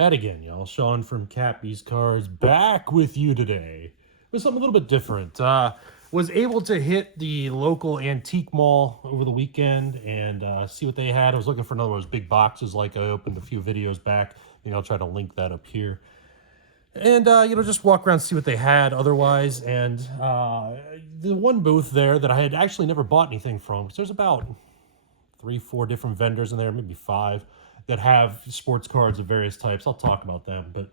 And again, y'all, Sean from KappisCards back with you today with something a little bit different. Was able to hit the local antique mall over the weekend and see what they had. I was looking for another one of those big boxes like I opened a few videos back. Maybe I'll try to link that up here. And, just walk around, see what they had otherwise. And the one booth there that I had actually never bought anything from, because there's about 3-4 different vendors in there, maybe 5, that have sports cards of various types. I'll talk about them, but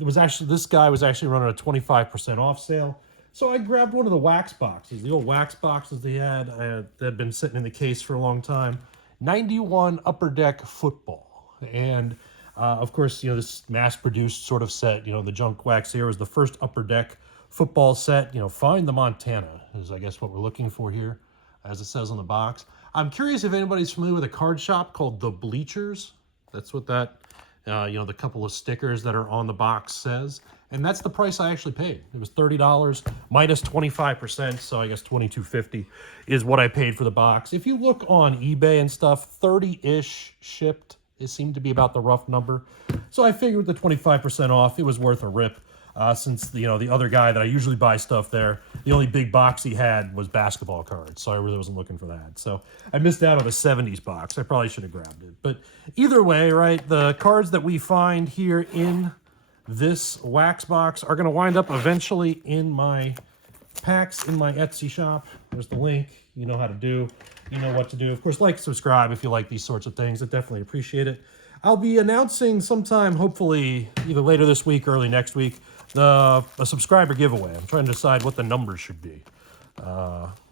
this guy was actually running a 25% off sale. So I grabbed one of the wax boxes, the old wax boxes they had that had been sitting in the case for a long time. 91 Upper Deck Football. And of course, this mass-produced sort of set, the junk wax here was the first Upper Deck football set. Find the Montana is, I guess, what we're looking for here, as it says on the box. I'm curious if anybody's familiar with a card shop called The Bleachers. That's what that, the couple of stickers that are on the box says. And that's the price I actually paid. It was $30 minus 25%, so I guess $22.50 is what I paid for the box. If you look on eBay and stuff, 30-ish shipped. It seemed to be about the rough number. So I figured with the 25% off, it was worth a rip. Since the other guy that I usually buy stuff there, the only big box he had was basketball cards, so I really wasn't looking for that. So I missed out on a 70s box. I probably should have grabbed it. But either way, right, the cards that we find here in this wax box are going to wind up eventually in my packs in my Etsy shop. There's the link. You know how to do. You know what to do. Of course, like, subscribe if you like these sorts of things. I definitely appreciate it. I'll be announcing sometime, hopefully, either later this week or early next week, a subscriber giveaway. I'm trying to decide what the numbers should be,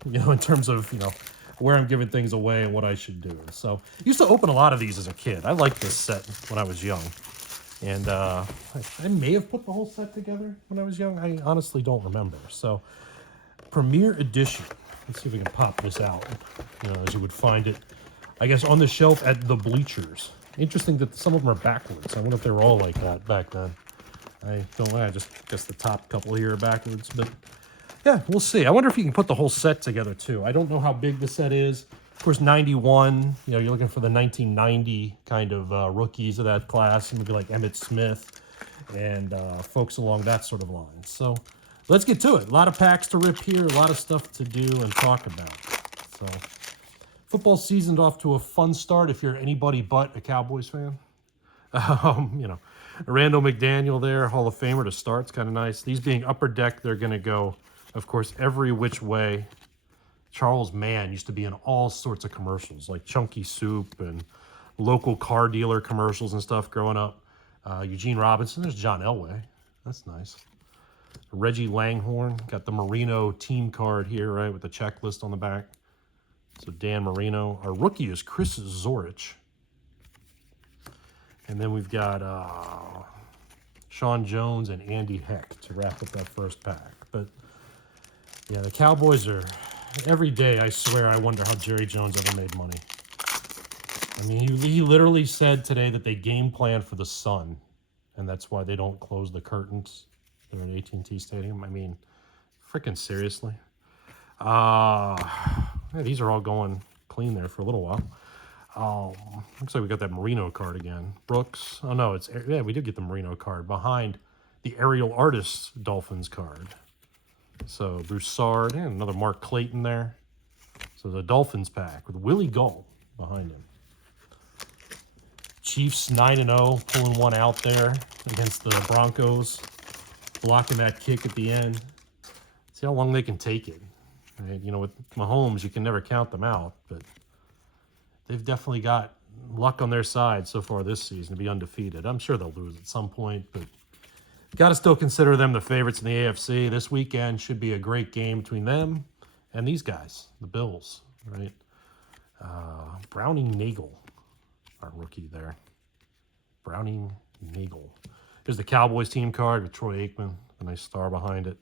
in terms of, where I'm giving things away and what I should do. So, used to open a lot of these as a kid. I liked this set when I was young. And I may have put the whole set together when I was young. I honestly don't remember. So, Premiere Edition. Let's see if we can pop this out, as you would find it, I guess, on the shelf at The Bleachers. Interesting that some of them are backwards. I wonder if they were all like that back then. I don't know. I just guess the top couple here are backwards. But, yeah, we'll see. I wonder if you can put the whole set together, too. I don't know how big the set is. Of course, 91, you're looking for the 1990 kind of rookies of that class. Maybe like Emmitt Smith and folks along that sort of line. So let's get to it. A lot of packs to rip here. A lot of stuff to do and talk about. So football season's off to a fun start if you're anybody but a Cowboys fan. Randall McDaniel there, Hall of Famer to start. It's kind of nice. These being Upper Deck, they're going to go, of course, every which way. Charles Mann used to be in all sorts of commercials, like Chunky Soup and local car dealer commercials and stuff growing up. Eugene Robinson, there's John Elway. That's nice. Reggie Langhorne, got the Marino team card here, right, with the checklist on the back. So Dan Marino. Our rookie is Chris Zorich. And then we've got Sean Jones and Andy Heck to wrap up that first pack. But, yeah, the Cowboys are... Every day, I swear, I wonder how Jerry Jones ever made money. I mean, he literally said today that they game plan for the sun, and that's why they don't close the curtains there at AT&T Stadium. I mean, freaking seriously. Yeah, these are all going clean there for a little while. Looks like we got that Marino card again. Brooks. Oh, no, we did get the Marino card behind the Aerial Artists Dolphins card. So, Broussard, and another Mark Clayton there. So, the Dolphins pack with Willie Gull behind him. Chiefs 9-0, pulling one out there against the Broncos. Blocking that kick at the end. See how long they can take it. Right? With Mahomes, you can never count them out. But they've definitely got luck on their side so far this season to be undefeated. I'm sure they'll lose at some point, but... Got to still consider them the favorites in the AFC. This weekend should be a great game between them and these guys, the Bills, right? Browning Nagel, our rookie there. Browning Nagel. Here's the Cowboys team card with Troy Aikman, a nice star behind it.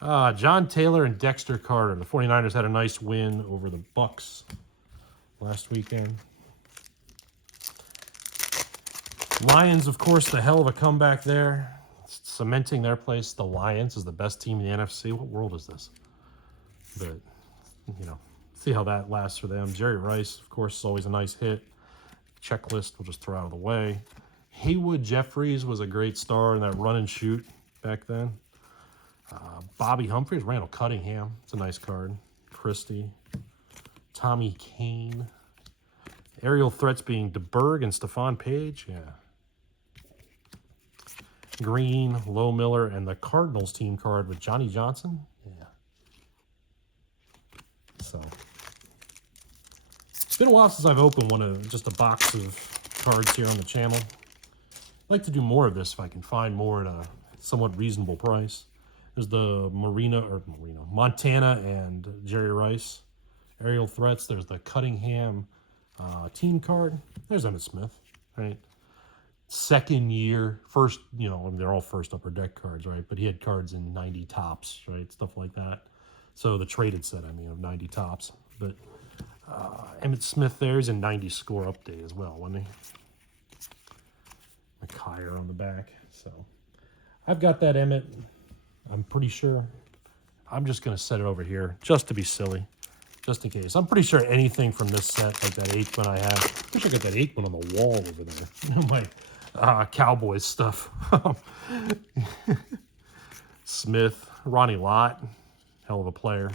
John Taylor and Dexter Carter. The 49ers had a nice win over the Bucks last weekend. Lions, of course, the hell of a comeback there. Cementing their place. The Lions is the best team in the NFC. What world is this? But, see how that lasts for them. Jerry Rice, of course, is always a nice hit. Checklist we'll just throw out of the way. Haywood Jeffries was a great star in that run and shoot back then. Bobby Humphries, Randall Cunningham. It's a nice card. Christie. Tommy Kane. Aerial threats being DeBerg and Stephon Page. Yeah. Green, Low Miller, and the Cardinals team card with Johnny Johnson. Yeah. So, it's been a while since I've opened just a box of cards here on the channel. I'd like to do more of this if I can find more at a somewhat reasonable price. There's the Montana and Jerry Rice aerial threats. There's the Cunningham team card. There's Emmitt Smith, right? Second year, first, I mean, they're all first upper deck cards, right? But he had cards in 90 tops, right? Stuff like that. So the traded set, of 90 tops. But Emmitt Smith there is in 90 score update as well, wasn't he? McKyer on the back. So I've got that Emmitt. I'm pretty sure. I'm just going to set it over here just to be silly, just in case. I'm pretty sure anything from this set, like that Aikman I have. I wish I got that Aikman on the wall over there. My Cowboys stuff. Smith, Ronnie Lott, hell of a player.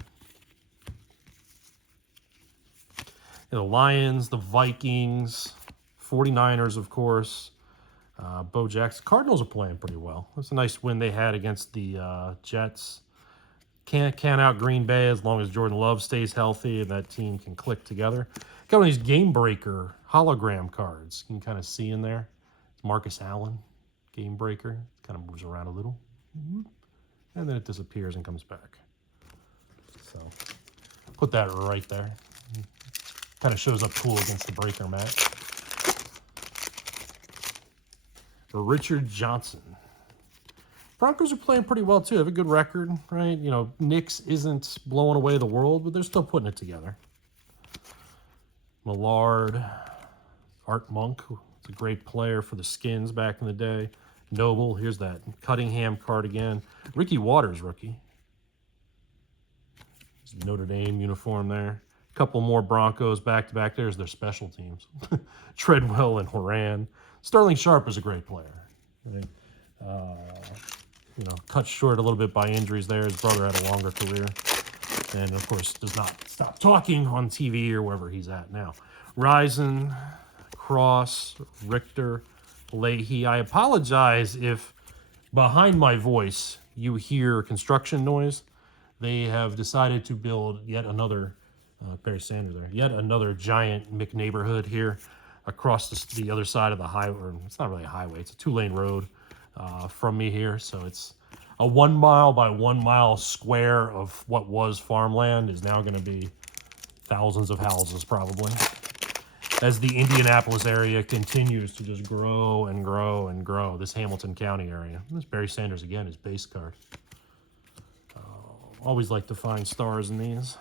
The Lions, the Vikings, 49ers, of course. Bo Jackson. Cardinals are playing pretty well. It's a nice win they had against the Jets. Can't count out Green Bay as long as Jordan Love stays healthy and that team can click together. Got one of these Game Breaker hologram cards. You can kind of see in there. It's Marcus Allen, Game Breaker. Kind of moves around a little. And then it disappears and comes back. So put that right there. Kind of shows up cool against the breaker mat. Richard Johnson. Broncos are playing pretty well, too. They have a good record, right? Knicks isn't blowing away the world, but they're still putting it together. Millard. Art Monk. It's a great player for the Skins back in the day. Noble. Here's that Cunningham card again. Ricky Waters, rookie. Notre Dame uniform there. A couple more Broncos back-to-back. There's their special teams. Treadwell and Horan. Sterling Sharp is a great player. Right? Cut short a little bit by injuries there. His brother had a longer career. And, of course, does not stop talking on TV or wherever he's at now. Risen, Cross, Richter, Leahy. I apologize if behind my voice you hear construction noise. They have decided to build yet another, Barry Sanders there, yet another giant McNeighborhood here across the other side of the highway. Or it's not really a highway, it's a 2-lane road from me here. So it's a 1 mile by 1 mile square of what was farmland is now going to be thousands of houses probably. As the Indianapolis area continues to just grow and grow and grow, this Hamilton County area. This Barry Sanders again, his base card. Always like to find stars in these.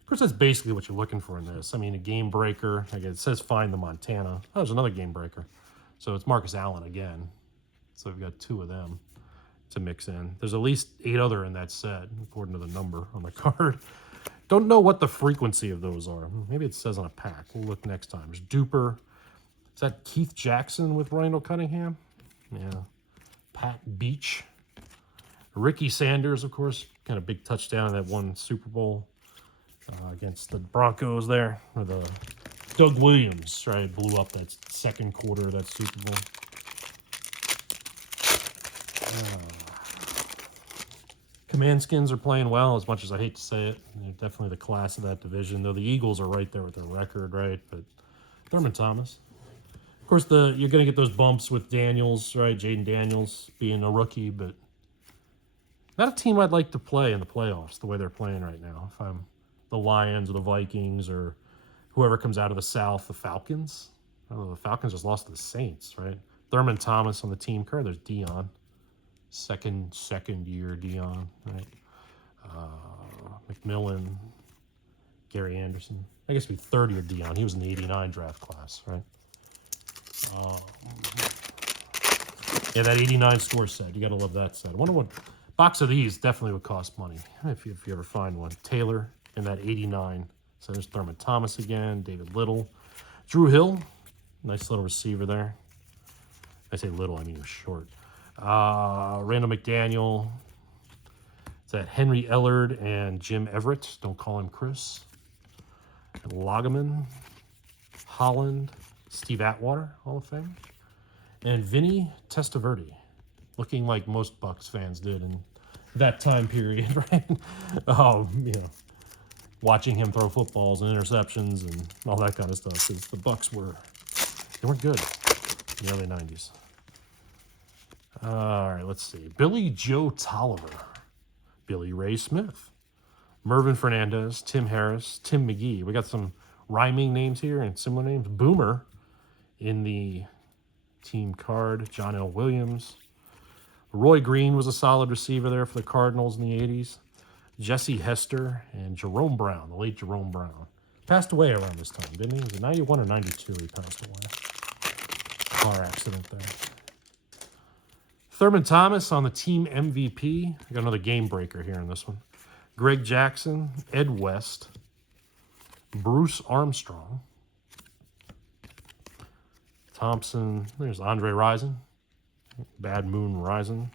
Of course, that's basically what you're looking for in this. I mean, a game breaker. Again, it says find the Montana. Oh, there's another game breaker. So it's Marcus Allen again. So we've got 2 of them to mix in. There's at least 8 other in that set, according to the number on the card. Don't know what the frequency of those are. Maybe it says on a pack. We'll look next time. There's Duper. Is that Keith Jackson with Randall Cunningham? Yeah. Pat Beach. Ricky Sanders, of course, kind of big touchdown in that one Super Bowl against the Broncos there. Or the Doug Williams, right, blew up that second quarter of that Super Bowl. Command Skins are playing well, as much as I hate to say it. They're definitely the class of that division, though the Eagles are right there with their record, right? But Thurman Thomas. Of course, you're going to get those bumps with Daniels, right? Jaden Daniels being a rookie, but not a team I'd like to play in the playoffs the way they're playing right now. If I'm the Lions or the Vikings or whoever comes out of the South, the Falcons. I don't know, the Falcons just lost to the Saints, right? Thurman Thomas on the team card. There's Dion. Second year Dion, right? McMillan, Gary Anderson. I guess it'd be third year Dion. He was in the 89 draft class, right? Yeah, that 89 score set. You got to love that set. I wonder what box of these definitely would cost money if you ever find one. Taylor in that 89. So there's Thurman Thomas again, David Little. Drew Hill, nice little receiver there. I say little, I mean he was short. Randall McDaniel. Is that Henry Ellard and Jim Everett? Don't call him Chris. And Lagaman, Holland, Steve Atwater, Hall of Fame. And Vinny Testaverde, looking like most Bucs fans did in that time period, right? You know, watching him throw footballs and interceptions and all that kind of stuff, because the Bucs they weren't good in the early 90s. All right, let's see. Billy Joe Tolliver, Billy Ray Smith, Mervyn Fernandez, Tim Harris, Tim McGee. We got some rhyming names here and similar names. Boomer in the team card. John L. Williams. Roy Green was a solid receiver there for the Cardinals in the 80s. Jesse Hester and Jerome Brown, the late Jerome Brown. Passed away around this time, didn't he? Was it 91 or 92 he passed away? Car accident there. Thurman Thomas on the team MVP. I got another game breaker here in this one. Greg Jackson, Ed West, Bruce Armstrong, Thompson. There's Andre Rison, Bad Moon Rison.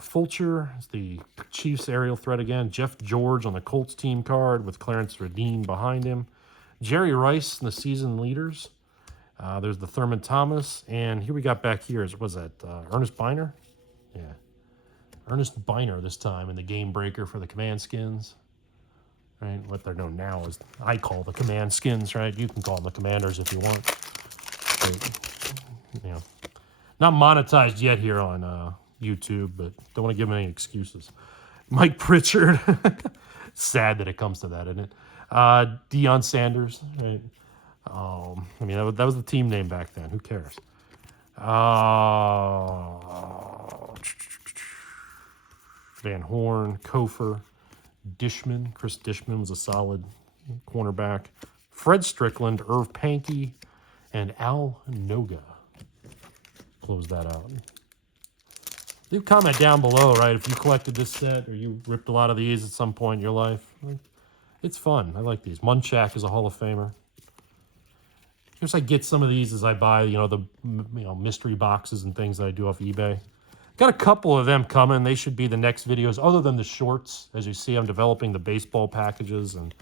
Fulcher is the Chiefs aerial threat again. Jeff George on the Colts team card with Clarence Radine behind him. Jerry Rice in the season leaders. There's the Thurman Thomas. And here we got back here, was that Ernest Biner? Yeah. Ernest Biner this time in the game breaker for the Command Skins. Right? What they're known now is, I call the Command Skins, right? You can call them the Commanders if you want. But, you know, not monetized yet here on YouTube, but don't want to give them any excuses. Mike Pritchard. Sad that it comes to that, isn't it? Deion Sanders, right? I mean, that was the team name back then. Who cares? Van Horn, Kofer, Dishman. Chris Dishman was a solid cornerback. Fred Strickland, Irv Pankey, and Al Noga. Close that out. Leave a comment down below, right? If you collected this set or you ripped a lot of these at some point in your life. It's fun. I like these. Munchak is a Hall of Famer. Of course, I get some of these as I buy, the mystery boxes and things that I do off eBay. Got a couple of them coming. They should be the next videos, other than the shorts. As you see, I'm developing the baseball packages. And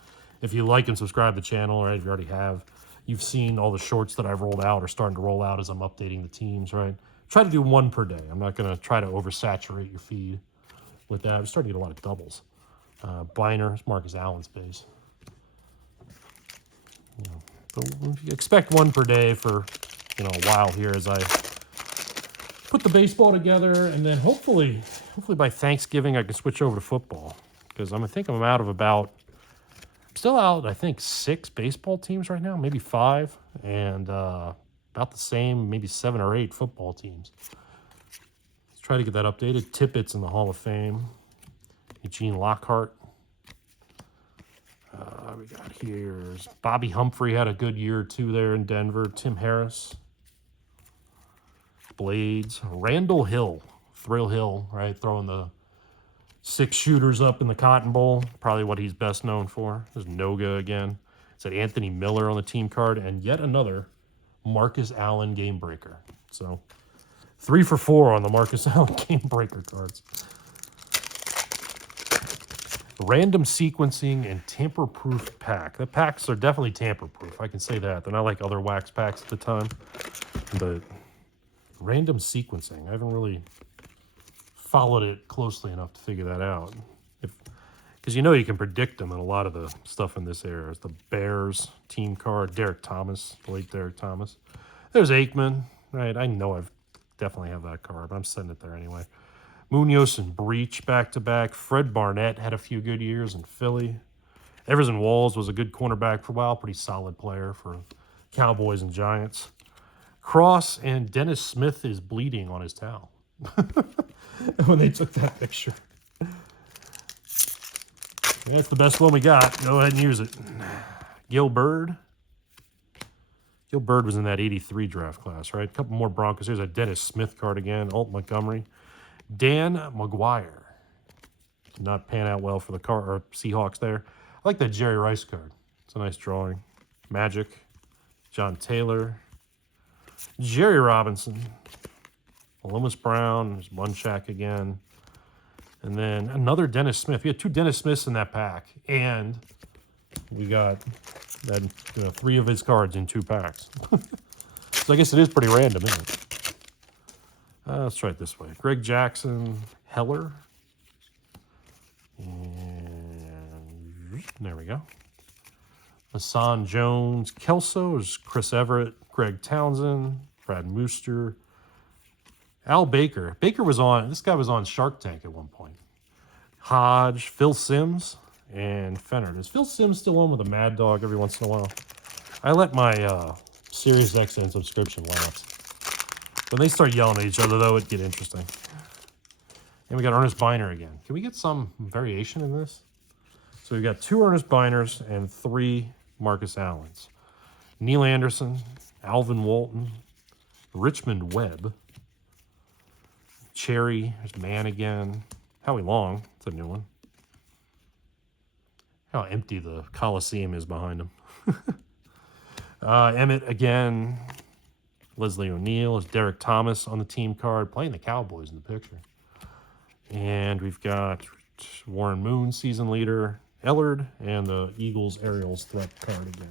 if you like and subscribe to the channel, right, if you already have, you've seen all the shorts that I've rolled out or starting to roll out as I'm updating the teams, right? Try to do one per day. I'm not going to try to oversaturate your feed with that. I'm starting to get a lot of doubles. Biner, Marcus Allen's base. But expect one per day for a while here as I put the baseball together, and then hopefully by Thanksgiving I can switch over to football, because I think I'm out of I'm still out, I think 6 baseball teams right now, maybe 5, and about the same, maybe 7 or 8 football teams. Let's try to get that updated. Tippett's in the Hall of Fame. Eugene Lockhart. We got here's Bobby Humphrey had a good year or two there in Denver. Tim Harris. Blades. Randall Hill. Thrill Hill, right? Throwing the 6 shooters up in the Cotton Bowl. Probably what he's best known for. There's Noga again. It's at Anthony Miller on the team card. And yet another Marcus Allen game breaker. So 3 for 4 on the Marcus Allen game breaker cards. Random sequencing and tamper-proof pack. The packs are definitely tamper-proof. I can say that. They're not like other wax packs at the time. But random sequencing, I haven't really followed it closely enough to figure that out. Because you can predict them in a lot of the stuff in this era. It's the Bears team card, Derek Thomas, the late Derek Thomas. There's Aikman, right? I know I've definitely have that card, but I'm setting it there anyway. Munoz and Breach back-to-back. Fred Barnett had a few good years in Philly. Everson Walls was a good cornerback for a while. Pretty solid player for Cowboys and Giants. Cross and Dennis Smith is bleeding on his towel when they took that picture. That's the best one we got. Go ahead and use it. Gil Bird. Gil Bird was in that 83 draft class, right? A couple more Broncos. Here's a Dennis Smith card again. Alt Montgomery. Dan McGuire. Did not pan out well for the Seahawks there. I like that Jerry Rice card. It's a nice drawing. Magic. John Taylor. Jerry Robinson, Loomis Brown, there's Munchak again. And then another Dennis Smith. We had 2 Dennis Smiths in that pack. And we got that, 3 of his cards in 2 packs. So I guess it is pretty random, isn't it? Let's try it this way. Greg Jackson, Heller. And there we go. Hassan Jones, Kelso is Chris Everett, Greg Townsend, Brad Mooster, Al Baker. This guy was on Shark Tank at one point. Hodge, Phil Simms, and Fenner. Is Phil Simms still on with a Mad Dog every once in a while? I let my Sirius XM subscription lapse. When they start yelling at each other, though, it'd get interesting. And we got Ernest Biner again. Can we get some variation in this? So we've got 2 Ernest Biners and 3 Marcus Allens. Neil Anderson, Alvin Walton, Richmond Webb, Cherry, there's Mann again. Howie Long, it's a new one. How empty the Coliseum is behind him. Emmett again. Leslie O'Neill is Derek Thomas on the team card, playing the Cowboys in the picture. And we've got Warren Moon, season leader, Ellard, and the Eagles Aerials threat card again.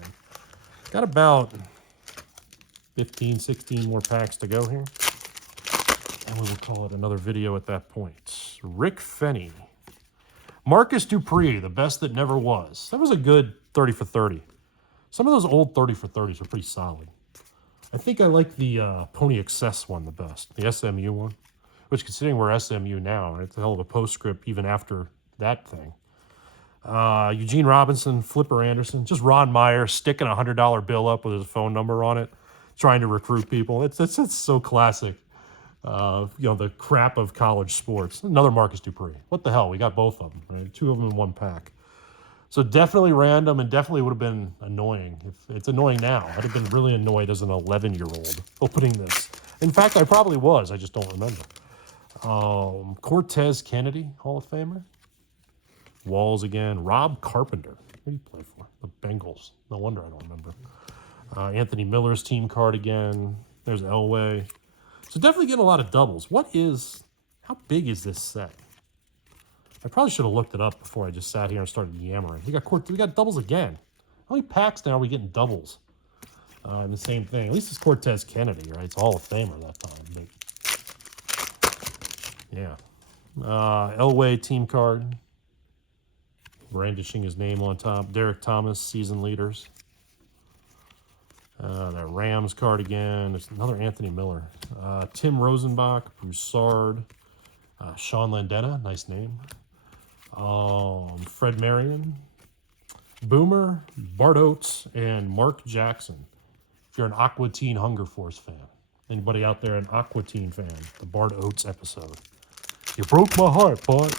Got about 15, 16 more packs to go here. And we will call it another video at that point. Rick Fenny. Marcus Dupree, the best that never was. That was a good 30 for 30. Some of those old 30 for 30s were pretty solid. I think I like the Pony Excess one the best, the SMU one, which considering we're SMU now, it's a hell of a postscript even after that thing. Eugene Robinson, Flipper Anderson, just Ron Meyer sticking a $100 bill up with his phone number on it, trying to recruit people. It's so classic. The crap of college sports. Another Marcus Dupree. What the hell? We got both of them, right? 2 of them in 1 pack. So definitely random and definitely would have been annoying. If it's annoying now. I'd have been really annoyed as an 11-year-old opening this. In fact, I probably was. I just don't remember. Cortez Kennedy, Hall of Famer. Walls again. Rob Carpenter. Who do you play for? The Bengals. No wonder I don't remember. Anthony Miller's team card again. There's Elway. So definitely getting a lot of doubles. How big is this set? I probably should have looked it up before I just sat here and started yammering. We got doubles again. How many packs now are we getting doubles? And the same thing. At least it's Cortez Kennedy, right? It's Hall of Famer that time. But yeah. Elway team card. Brandishing his name on top. Derek Thomas, season leaders. That Rams card again. There's another Anthony Miller. Tim Rosenbach, Broussard, Sean Landena, nice name. Fred Marion, Boomer, Bart Oates, and Mark Jackson. If you're an Aqua Teen Hunger Force fan. Anybody out there an Aqua Teen fan? The Bart Oates episode. You broke my heart, Bart.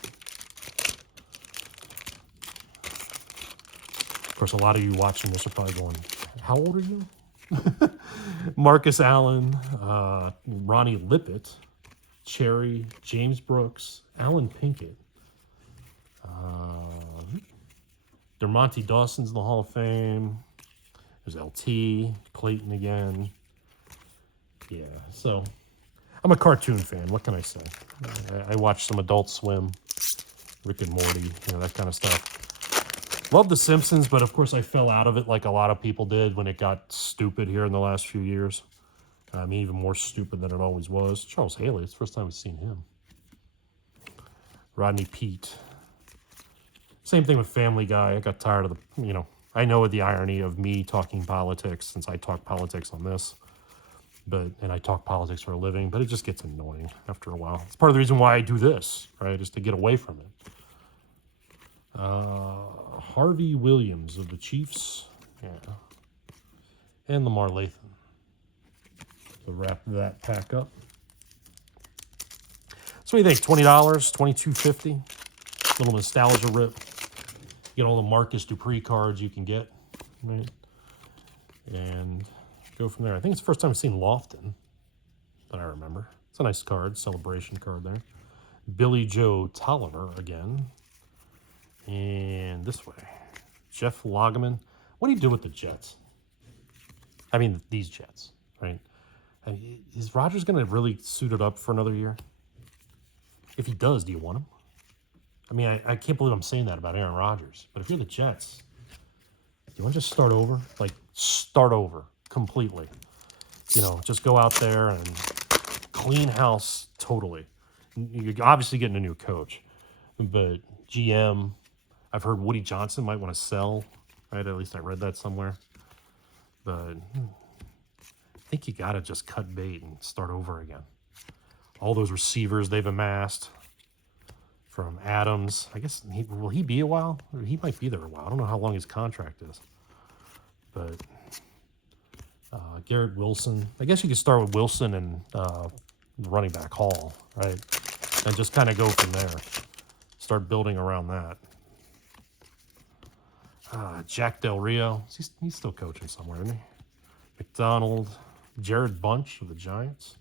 Of course, a lot of you watching this are probably going, how old are you? Marcus Allen, Ronnie Lippett, Cherry, James Brooks, Alan Pinkett. Dermonte Dawson's in the Hall of Fame. There's LT, Clayton again. Yeah, so I'm a cartoon fan. What can I say? I watch some Adult Swim, Rick and Morty, that kind of stuff. Love The Simpsons, but of course I fell out of it like a lot of people did when it got stupid here in the last few years. Even more stupid than it always was. Charles Haley, it's the first time we've seen him. Rodney Peete. Same thing with Family Guy. I got tired of I know the irony of me talking politics since I talk politics on this. And I talk politics for a living, but it just gets annoying after a while. It's part of the reason why I do this, right? Is to get away from it. Harvey Williams of the Chiefs. Yeah. And Lamar Latham. So wrap that pack up. So what do you think? $20, $22.50. Little nostalgia rip. Get all the Marcus Dupree cards you can get, right? And go from there. I think it's the first time I've seen Lofton that I remember. It's a nice card, celebration card there. Billy Joe Tolliver again. And this way, Jeff Lageman. What do you do with the Jets? I mean, these Jets, right? I mean, is Rodgers going to really suit it up for another year? If he does, do you want him? I mean, I can't believe I'm saying that about Aaron Rodgers. But if you're the Jets, do you want to just start over? Like, start over completely. You know, just go out there and clean house totally. You're obviously getting a new coach. But GM, I've heard Woody Johnson might want to sell, right? At least I read that somewhere. But I think you got to just cut bait and start over again. All those receivers they've amassed from Adams. I guess, will he be a while? He might be there a while. I don't know how long his contract is. But Garrett Wilson. I guess you could start with Wilson and running back Hall, right? And just kind of go from there. Start building around that. Jack Del Rio. He's still coaching somewhere, isn't he? McDonald. Jared Bunch of the Giants.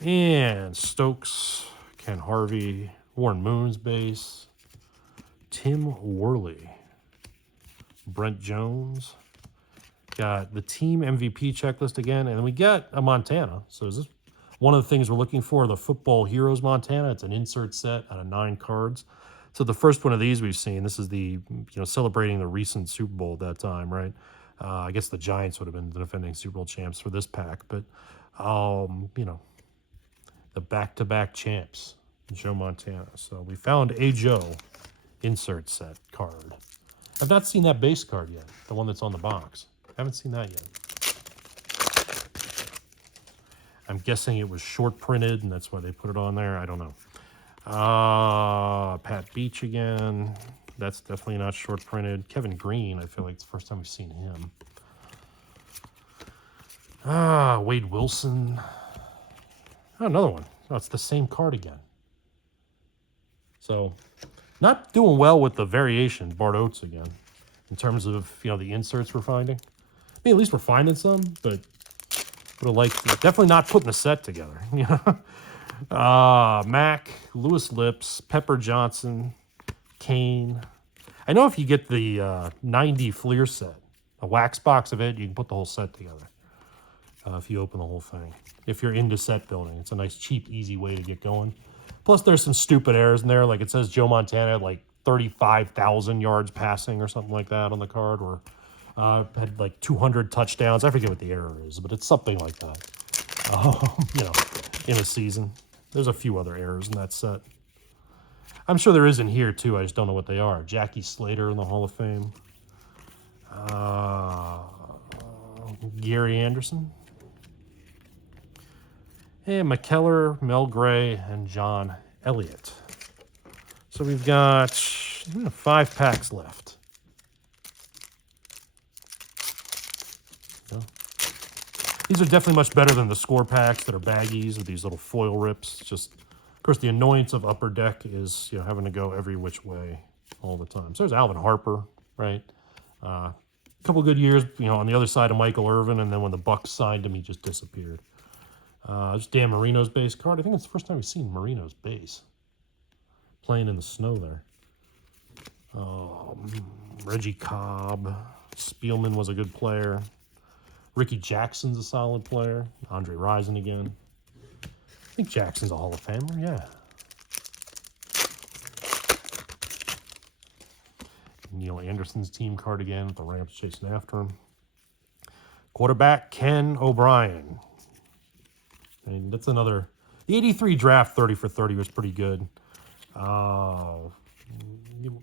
And Stokes. Ken Harvey. Warren Moon's base. Tim Worley. Brent Jones. Got the team MVP checklist again. And then we got a Montana. So is this one of the things we're looking for? The Football Heroes Montana. It's an insert set out of 9 cards. So the first one of these we've seen, this is the, celebrating the recent Super Bowl at that time, right? I guess the Giants would have been the defending Super Bowl champs for this pack. But, the back-to-back champs, Joe Montana. So we found a Joe insert set card. I've not seen that base card yet, the one that's on the box. Haven't seen that yet. I'm guessing it was short printed, and that's why they put it on there. I don't know. Pat Beach again. That's definitely not short printed. Kevin Green, I feel like it's the first time we've seen him. Wade Wilson. Oh, another one. Oh, it's the same card again. So, not doing well with the variation, Bart Oates again, in terms of, the inserts we're finding. I mean, at least we're finding some, but definitely not putting a set together. Mac, Lewis Lips, Pepper Johnson, Kane. I know if you get the 90 Fleer set, a wax box of it, you can put the whole set together. If you open the whole thing. If you're into set building, it's a nice, cheap, easy way to get going. Plus, there's some stupid errors in there. Like it says Joe Montana had like 35,000 yards passing or something like that on the card, or had like 200 touchdowns. I forget what the error is, but it's something like that. In a season. There's a few other errors in that set. I'm sure there is in here too. I just don't know what they are. Jackie Slater in the Hall of Fame. Gary Anderson. And McKellar, Mel Gray, and John Elliott. So we've got 5 packs left. These are definitely much better than the score packs that are baggies with these little foil rips. Just, of course, the annoyance of Upper Deck is having to go every which way all the time. So there's Alvin Harper, right? A couple good years, on the other side of Michael Irvin, and then when the Bucks signed him, he just disappeared. There's Dan Marino's base card. I think it's the first time we've seen Marino's base playing in the snow there. Reggie Cobb. Spielman was a good player. Ricky Jackson's a solid player. Andre Rison again. I think Jackson's a Hall of Famer, yeah. Neil Anderson's team card again with the Rams chasing after him. Quarterback Ken O'Brien. I mean, that's another. The 83 draft 30 for 30 was pretty good. I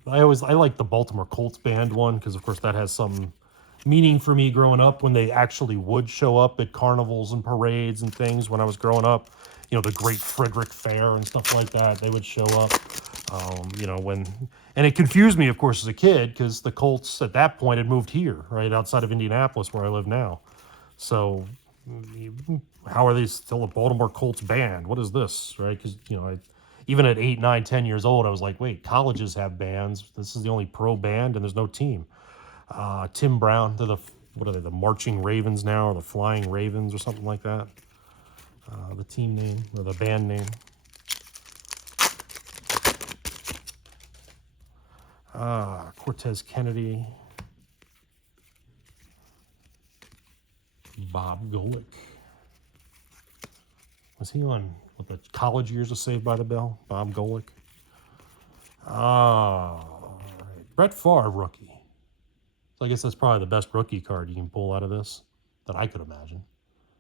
like the Baltimore Colts band one because, of course, that has some meaning for me growing up when they actually would show up at carnivals and parades and things when I was growing up. The Great Frederick Fair and stuff like that. They would show up, and it confused me, of course, as a kid because the Colts at that point had moved here, right outside of Indianapolis where I live now. So how are they still a Baltimore Colts band? What is this, right? Because, even at 8, 9, 10 years old, I was like, wait, colleges have bands. This is the only pro band and there's no team. Tim Brown, they're the Marching Ravens now, or the Flying Ravens, or something like that. The team name, or the band name. Cortez Kennedy. Bob Golick. Was he on with the college years of Saved by the Bell? Bob Golick. Brett Favre rookie. So I guess that's probably the best rookie card you can pull out of this that I could imagine.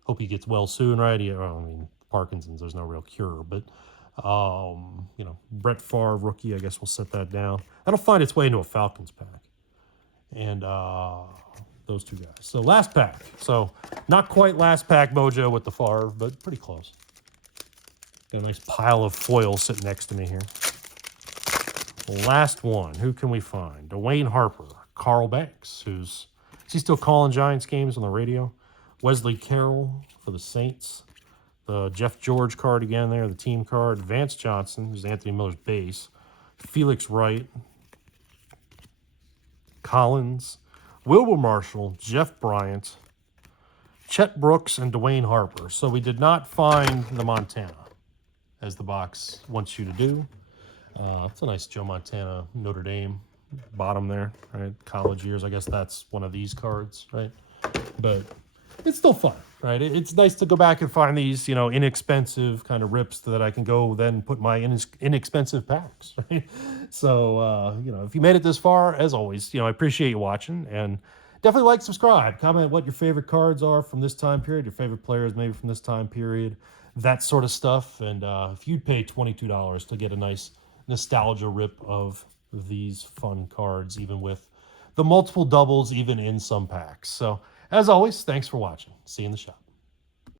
Hope he gets well soon, right? Well, I mean, Parkinson's, there's no real cure, but you know, Brett Favre rookie, I guess we'll set that down. That'll find its way into a Falcons pack. And those two guys. So last pack. So not quite last pack mojo with the Favre, but pretty close. Got a nice pile of foil sitting next to me here. Last one. Who can we find? Dwayne Harper, Carl Banks, is he still calling Giants games on the radio? Wesley Carroll for the Saints. The Jeff George card again there, the team card. Vance Johnson, who's Anthony Miller's base. Felix Wright. Collins. Wilbur Marshall, Jeff Bryant, Chet Brooks, and Dwayne Harper. So we did not find the Montana, as the box wants you to do. It's a nice Joe Montana Notre Dame bottom there, right? College years, I guess that's one of these cards, right? But it's still fun, right? It's nice to go back and find these, you know, inexpensive kind of rips that I can go then put my inexpensive packs, right? So, you know, if you made it this far, as always, you know, I appreciate you watching, and definitely like, subscribe, comment what your favorite cards are from this time period, your favorite players maybe from this time period, that sort of stuff. And if you'd pay $22 to get a nice nostalgia rip of these fun cards, even with the multiple doubles, even in some packs. So, as always, thanks for watching. See you in the shop.